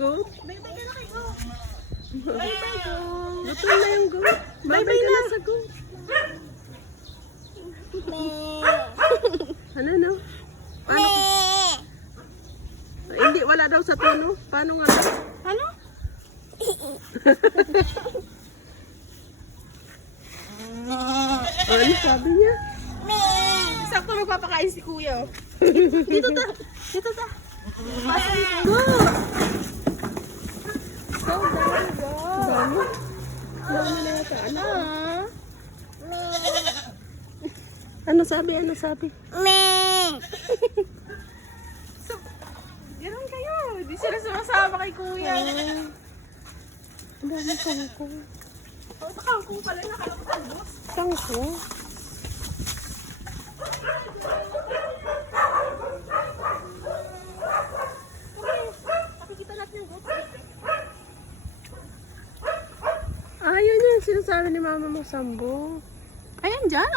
Goat? Bye-bye ka na kay Go. Bye-bye, goat. Gutom na yung goat. Bye-bye ka na sa goat. Ano, no? Paano? Hindi, wala daw sa tono. Paano nga? Ano? Ano sabi niya? Sakto magpapakain si Kuya. Dito ta. Dito ta. Go! So, dami. Dami na yata. Ano sabi? Ano sabi? So, ganun kayo. Di sila sumasama kay Kuya. Ang dami kangkong. Oh, kangkong pala nakalamutan mo. Kangkong? Nakikita natin yung goat. Ayun yung sinasabi ni mama mo, Sambo. Ayan dyan.